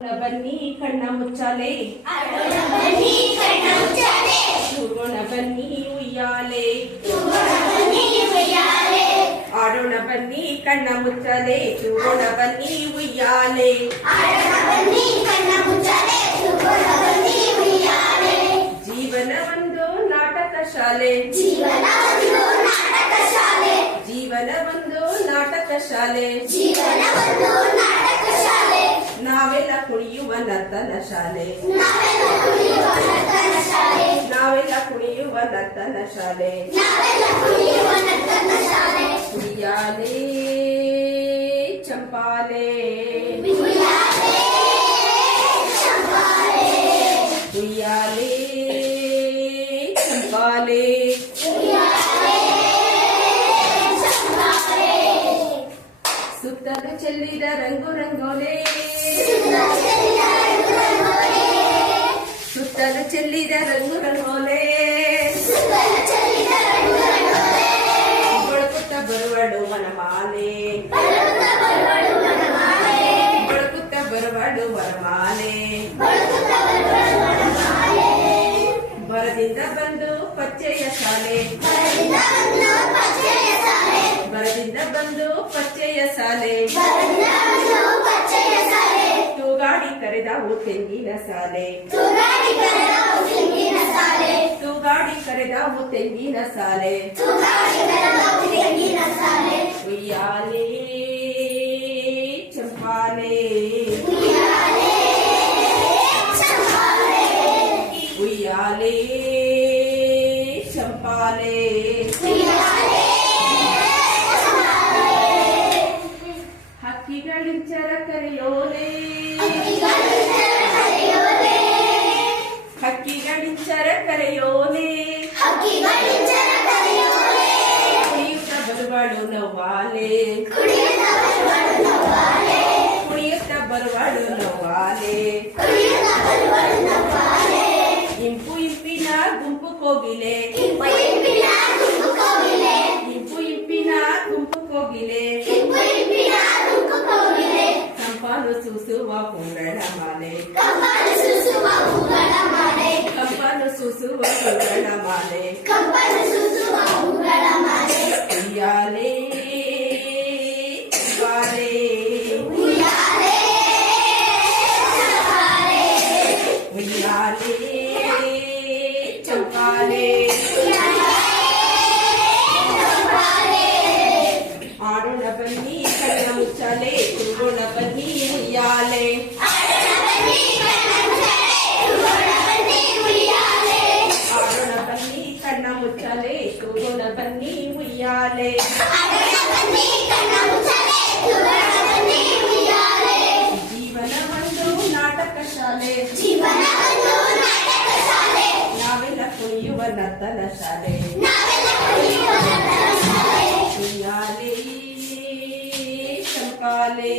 ಬನ್ನಿ ಕಣ್ಣ ಮುಚ್ಚಾಲೆ ತೂಗೋಣ ಬನ್ನಿ ಉಯ್ಯಾಲೆ ಆಡೋಣ ಬನ್ನಿ ಕಣ್ಣ ಮುಚ್ಚಾಲೆ ತೂಗೋಣ ಬನ್ನಿ ಉಯ್ಯಾಲೆ ಜೀವನ ಒಂದು ನಾಟಕ ಶಾಲೆ ಜೀವನ ಒಂದು ನಾಟಕ ಶಾಲೆ ನಾವೆಲ್ಲ ಕುಣಿಯುವ ನರ್ತನ ಶಾಲೆ ನಾವೆಲ್ಲ ಕುಣಿಯುವ ನರ್ತನ ಶಾಲೆ ಉಯ್ಯಾಲೆ ಚಂಪಾಲೆ ಉಯ್ಯಾಲೆ ಚಂಪಾಲೆ ಸುತ್ತಲೂ ಚೆಲ್ಲಿದ ರಂಗು ರಂಗೋಲೆ ಸುತ್ತಲೂ ಚೆಲ್ಲಿದ ರಂಗು ರಂಗೋಲೆ ಬಳಕುತ್ತ ಬರುವಳು ವನಮಾಲೆ ಬಳಕುತ್ತ ಬರುವಳು ವನಮಾಲೆ ಬರದಿಂದ ಬಂದು ಪಚ್ಚೆಯ ಶಾಲೆ ಬರದಿಂದ ಬಂದು ಪಚ್ಚೆಯ ಶಾಲೆ ತೂಗಾಡಿ ಕರೆದವು ತೆಂಗಿನ ಸಾಲೆ ತೂಗಾಡಿ ಕರೆದವು ತೆಂಗಿನ ಸಾಲೆ ಉಯ್ಯಾಲೆ ಚಂಪಾಲೆ ಉಯ್ಯಾಲೆ ಚಂಪಾಲೆ ಹಕ್ಕಿಗಳಿಂಚರ ಕರೆಯೋಲೆ ಹಕ್ಕಿಗಳಿಂಚರ ಕರೆಯೋಲೆ ಕುಣಿಯುತ್ತ ಬರುವಳು ನವ್ವಾಲೆ ಕುಣಿಯುತ್ತ ಬರುವಳು ನವ್ವಾಲೆ ಇಂಪು ಇಂಪಿನ ಗುಂಪು ಕೋಗಿಲೆ ಇಂಪು ಇಂಪಿನ ಗುಂಪು ಕೋಗಿಲೆ ಕಂಪನು ಸೂಸುವ ಹೂಗಳ ಮಾಲೆ ಕಂಪನು ಸೂಸುವ ಹೂಗಳ ಮಾಲೆ ಉಯ್ಯಾಲೆ ಉಯ್ಯಾಲೆ ಚಂಪಾಲೆ ಆಡೋಣ ಬನ್ನಿ ಕಣ್ಣ ಮುಚ್ಚಾಲೆ ತೂಗೋಣ ಬನ್ನಿ ಉಯ್ಯಾಲೆ ಆಡೋಣ ಬನ್ನಿ ಕಣ್ಣ ಮುಚ್ಚಾಲೆ ತೂಗೋಣ ಬನ್ನಿ ಉಯ್ಯಾಲೆ ಜೀವನ ಒಂದು ನಾಟಕ ಶಾಲೆ ನಾವೆಲ್ಲ ಕುಣಿಯುವ ನರ್ತನ ಶಾಲೆ ಉಯ್ಯಾಲೆ ಚಂಪಾಲೆ